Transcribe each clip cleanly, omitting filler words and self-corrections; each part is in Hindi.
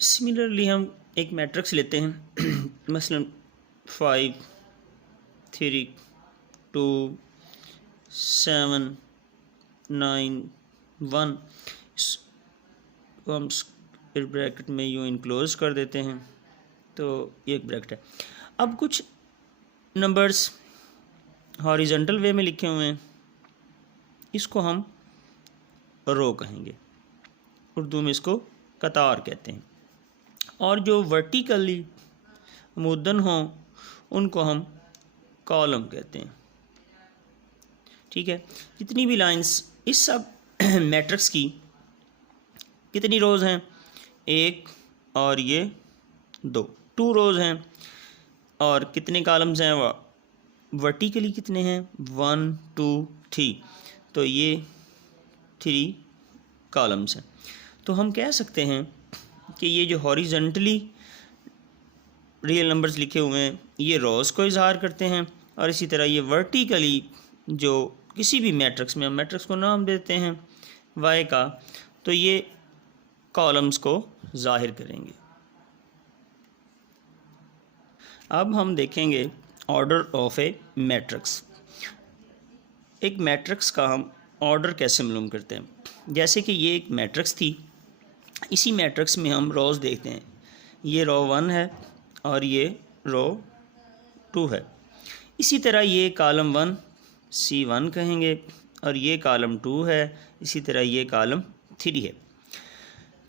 सिमिलरली हम एक मैट्रिक्स लेते हैं मसलन 5 3 2 7 9 1। इसको हम स्क्वायर ब्रैकेट में यूँ इनक्लोज कर देते हैं, तो ये एक ब्रैकेट है। अब कुछ नंबर्स हॉरिजॉन्टल वे में लिखे हुए हैं, इसको हम रो कहेंगे, उर्दू में इसको कतार कहते हैं। और जो वर्टिकली मुद्दन हों उनको हम कॉलम कहते हैं। ठीक है, जितनी भी लाइंस इस सब मैट्रिक्स की कितनी रोज़ हैं? एक और ये दो, 2 रोज़ हैं। और कितने कॉलम्स हैं? वर्टिकली कितने हैं? 1 2 3, तो ये 3 कॉलम्स हैं। तो हम कह सकते हैं कि ये जो हॉरिजॉन्टली रियल नंबर्स लिखे हुए हैं ये रोज़ को इजहार करते हैं, और इसी तरह ये वर्टिकली जो किसी भी मैट्रिक्स में, हम मैट्रिक्स को नाम देते हैं वाई का, तो ये कॉलम्स को ज़ाहिर करेंगे। अब हम देखेंगे ऑर्डर ऑफ ए मैट्रिक्स। एक मैट्रिक्स का हम ऑर्डर कैसे मालूम करते हैं? जैसे कि ये एक मैट्रिक्स थी, इसी मैट्रिक्स में हम रोज़ देखते हैं। ये रो 1 है और ये रो 2 है। इसी तरह ये कॉलम 1 C1 कहेंगे, और ये कॉलम 2 है, इसी तरह ये कॉलम 3 है।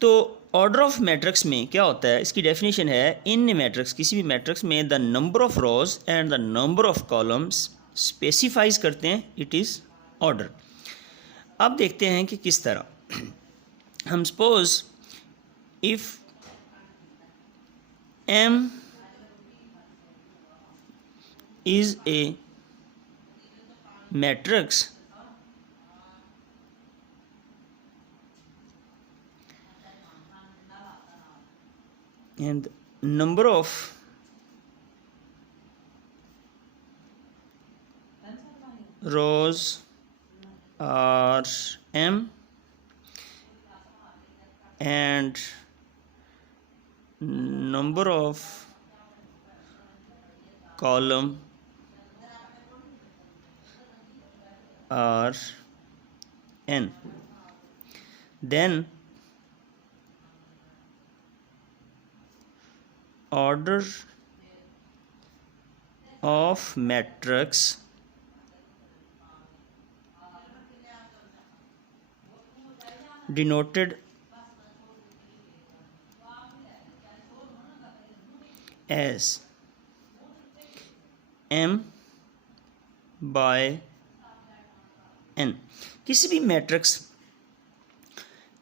तो ऑर्डर ऑफ मैट्रिक्स में क्या होता है? इसकी डेफिनेशन है, इन मैट्रिक्स, किसी भी मैट्रिक्स में the number of rose and the number of columns specifies करते हैं इट इज़ ऑर्डर। अब देखते हैं कि किस तरह। हम suppose if M is a matrix and number of rows are M and number of column are N, then order of matrix denoted as M by N। किसी भी मैट्रिक्स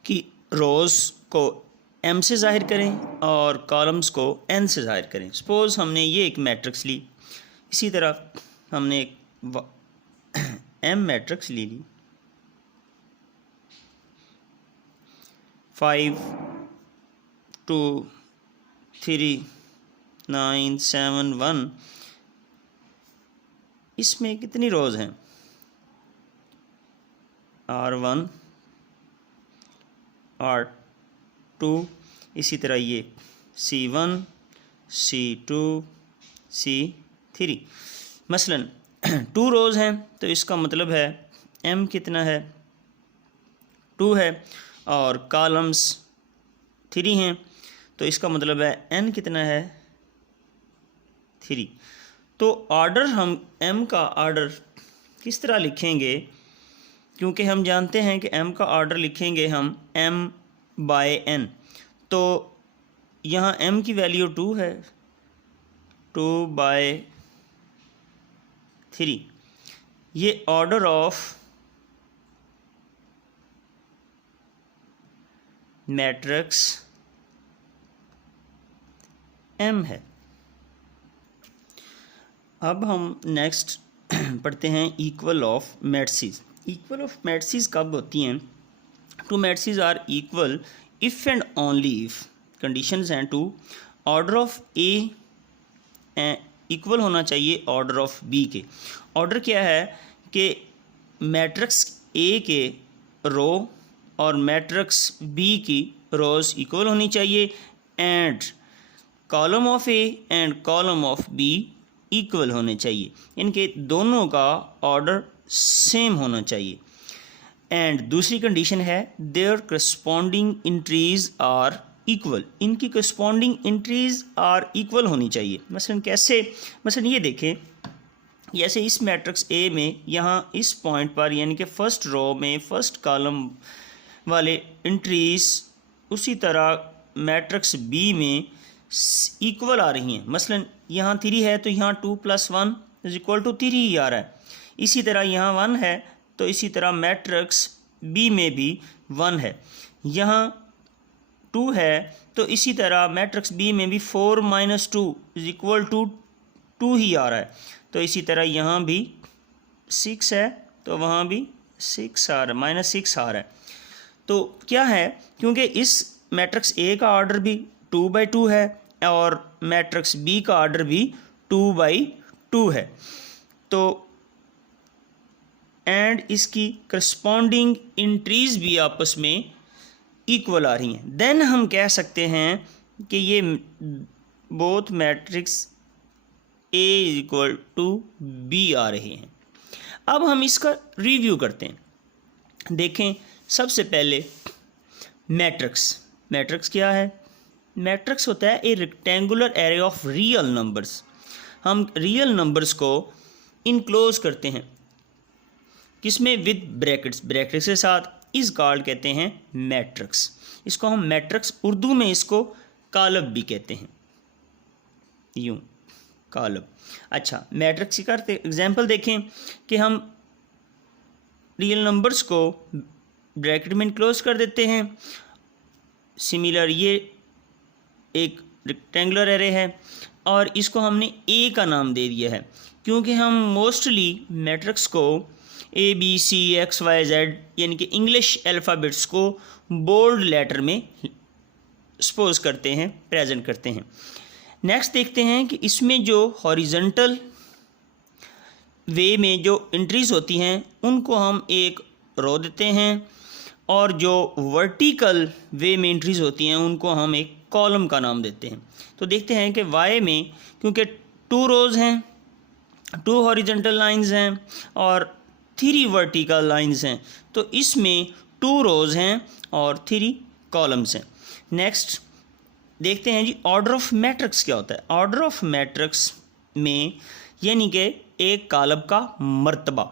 की रोज़ को M से ज़ाहिर करें और कॉलम्स को N से ज़ाहिर करें। सपोज़ हमने ये एक मैट्रिक्स ली, इसी तरह हमने एक M मैट्रिक्स ली 5 2 3 9 7 1। इसमें कितनी रोज़ हैं? R1 R2, इसी तरह ये C1 C2 C3। मसलन 2 रोज़ हैं, तो इसका मतलब है M कितना है? 2 है, और कॉलम्स 3 हैं, तो इसका मतलब है N कितना है? 3। तो ऑर्डर, हम M का ऑर्डर किस तरह लिखेंगे? क्योंकि हम जानते हैं कि M का ऑर्डर लिखेंगे हम M बाय N, तो यहाँ M की वैल्यू 2 है, 2 बाय 3। ये ऑर्डर ऑफ मैट्रिक्स M है। अब हम नेक्स्ट पढ़ते हैं equal of matrices. Equal of matrices कब होती हैं? Two matrices are equal if and only if conditions हैं two order of a equal होना चाहिए ऑर्डर ऑफ बी के। ऑर्डर क्या है कि मैट्रिक्स ए के रो और मैट्रिक्स बी की रोज़ इक्वल होनी चाहिए, and column of a and column of b equal होने चाहिए, इनके दोनों का ऑर्डर सेम होना चाहिए। एंड दूसरी कंडीशन है their corresponding entries are equal, इनकी करस्पॉन्डिंग इंट्रीज आर इक्वल होनी चाहिए। मसलन कैसे, मसलन ये देखें, जैसे इस मैट्रिक्स ए में यहाँ इस पॉइंट पर यानी कि फर्स्ट रो में फर्स्ट कॉलम वाले इंट्रीज उसी तरह मैट्रिक्स बी में इक्वल आ रही हैं। मसलन यहाँ 3 है तो यहाँ 2 + 1 = 3 ही आ रहा है। इसी तरह यहाँ 1 है तो इसी तरह मैट्रिक्स बी में भी 1 है। यहाँ 2 है तो इसी तरह मैट्रिक्स बी में भी 4 - 2 = 2 ही आ रहा है। तो इसी तरह यहाँ भी 6 है तो वहाँ भी 6 आ रहा है, -6 आ रहा है। तो क्या है, क्योंकि इस मैट्रिक्स ए का ऑर्डर भी 2/2 है और मैट्रिक्स बी का ऑर्डर भी 2/2 है, तो एंड इसकी करस्पॉन्डिंग इंट्रीज भी आपस में इक्वल आ रही हैं। देन हम कह सकते हैं कि ये बोथ मैट्रिक्स ए = बी आ रहे हैं। अब हम इसका रिव्यू करते हैं। देखें, सबसे पहले मैट्रिक्स क्या है? मैट्रिक्स होता है ए rectangular array of real numbers. हम रियल नंबर्स को इनक्लोज करते हैं किसमें? विद ब्रैकेट्स के साथ। इस कॉल्ड कहते हैं मैट्रिक्स। इसको हम मैट्रिक्स, उर्दू में इसको कालब भी कहते हैं, यूं कालब। अच्छा, मैट्रिक्स का एग्जांपल देखें कि हम रियल नंबर्स को ब्रैकेट में इनक्लोज कर देते हैं। सिमिलर ये एक रेक्टेंगुलर एरे है और इसको हमने ए का नाम दे दिया है, क्योंकि हम मोस्टली मैट्रिक्स को ABCXYZ यानी कि इंग्लिश अल्फ़ाबेट्स को बोल्ड लेटर में सपोज करते हैं, प्रेजेंट करते हैं। नेक्स्ट देखते हैं कि इसमें जो हॉरिजॉन्टल वे में जो एंट्रीज होती हैं उनको हम एक रो देते हैं और जो वर्टिकल वे में एंट्रीज होती हैं उनको हम एक कॉलम का नाम देते हैं। तो देखते हैं कि वाई में क्योंकि 2 रोज़ हैं, 2 हॉरिजॉन्टल लाइंस हैं और 3 वर्टिकल लाइंस हैं, तो इसमें 2 रोज़ हैं और 3 कॉलम्स हैं। नेक्स्ट देखते हैं जी ऑर्डर ऑफ मैट्रिक्स क्या होता है। ऑर्डर ऑफ मैट्रिक्स में यानी कि एक कालब का मर्तबा।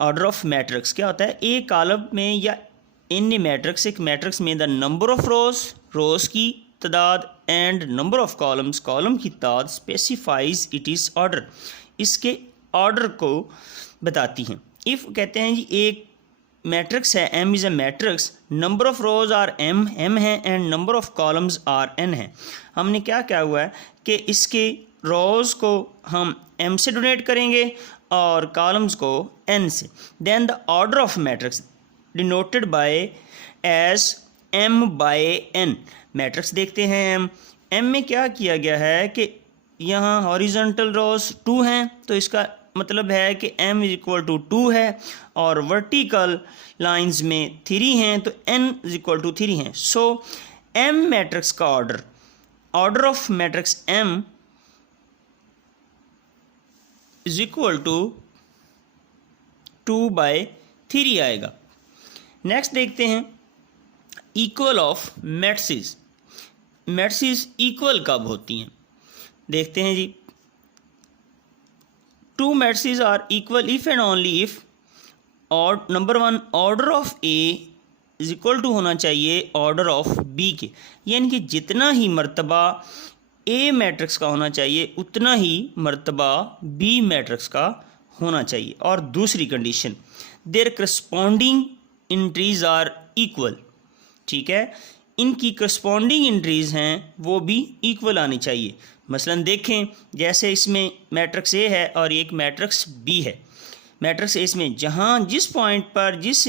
ऑर्डर ऑफ मैट्रिक्स क्या होता है? एक कालब में या इन मैट्रिक्स, एक मैट्रिक्स में द नंबर ऑफ रोज़ की तादाद एंड नंबर ऑफ कॉलम की तादाद स्पेसिफाइज इट इज़ ऑर्डर, इसके ऑर्डर को बताती हैं। इफ़ कहते हैं जी एक मैट्रिक्स है, M is a matrix, number of rows are M है and number of columns are N है। हमने क्या हुआ है कि इसके रोज़ को हम M से डोनेट करेंगे और कॉलम्स को N से। Then the order of matrix denoted by as M/N। Matrix देखते हैं M में क्या किया गया है कि यहाँ हॉरिजॉन्टल रोज़ 2 हैं तो इसका मतलब है कि M = 2 है और वर्टिकल लाइंस में 3 हैं तो N = 3 हैं। सो M मैट्रिक्स का ऑर्डर ऑफ मैट्रिक्स M = 2/3 आएगा। नेक्स्ट देखते हैं equal of matrices. Matrices equal कब होती हैं? देखते हैं जी, 2 matrices are equal if and only if number 1 order of a = होना चाहिए ऑर्डर ऑफ बी के, यानी कि जितना ही मर्तबा ए मैट्रिक्स का होना चाहिए उतना ही मर्तबा बी मैट्रिक्स का होना चाहिए। और दूसरी condition their corresponding entries are equal. ठीक है, इनकी करस्पॉन्डिंग इंट्रीज हैं वो भी इक्वल आनी चाहिए। मसलन देखें, जैसे इसमें मैट्रिक्स ए है और एक मैट्रिक्स बी है। मैट्रिक्स ए इसमें जहाँ जिस पॉइंट पर जिस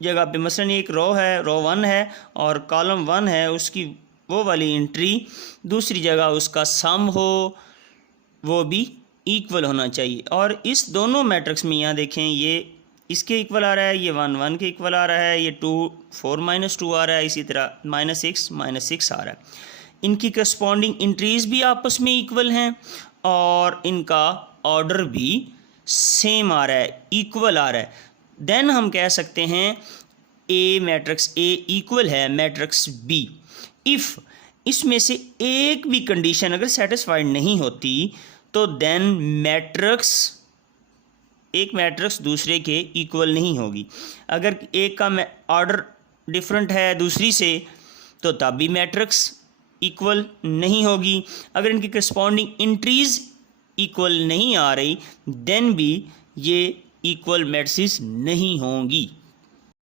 जगह पे मसलन एक रो है, रो 1 है और कॉलम 1 है, उसकी वो वाली एंट्री दूसरी जगह उसका सम हो वो भी इक्वल होना चाहिए। और इस दोनों मैट्रिक्स में यहाँ देखें, ये इसके इक्वल आ रहा है, ये 1 1 के इक्वल आ रहा है, ये 2 4 - 2 आ रहा है, इसी तरह -6 - 6 आ रहा है। इनकी करस्पॉन्डिंग इंट्रीज भी आपस में इक्वल हैं और इनका ऑर्डर भी सेम आ रहा है, इक्वल आ रहा है, देन हम कह सकते हैं ए मैट्रिक्स ए इक्वल है मैट्रिक्स बी। इफ़ इसमें से एक भी कंडीशन अगर सेटिस्फाइड नहीं होती तो देन मैट्रिक्स एक मैट्रिक्स दूसरे के इक्वल नहीं होगी। अगर एक का ऑर्डर डिफरेंट है दूसरी से तो तब भी मैट्रिक्स इक्वल नहीं होगी। अगर इनकी करस्पॉन्डिंग इंट्रीज इक्वल नहीं आ रही देन भी ये इक्वल मैट्रिक्स नहीं होंगी।